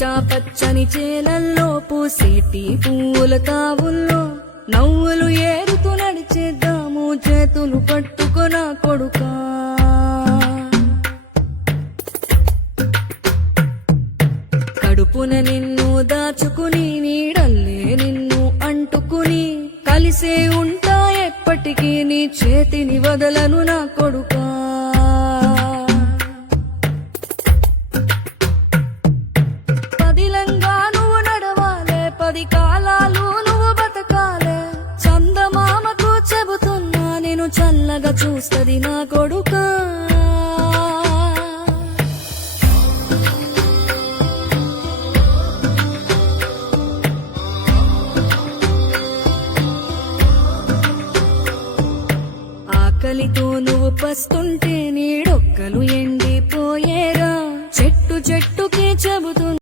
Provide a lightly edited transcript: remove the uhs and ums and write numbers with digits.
పచ్చా పచ్చని చేలల్లో పూసేటి పూల తావుల్లో నవ్వులు ఏరుతూ నడిచేద్దాము చేతులు పట్టుకొన కొడుకా. కడుపున నిన్ను దాచుకుని నీడల్లే నిన్ను అంటుకుని కలిసే ఉంటా ఎప్పటికీ నీ చేతిని వదలను నా కొడుకా. పదిలంగా నువ్వు నడవాలే, 10 కాలాలు నువ్వు బతకాలే. చందమామకు చెబుతున్నా నేను చల్లగా చూస్తది నా కొడుకా.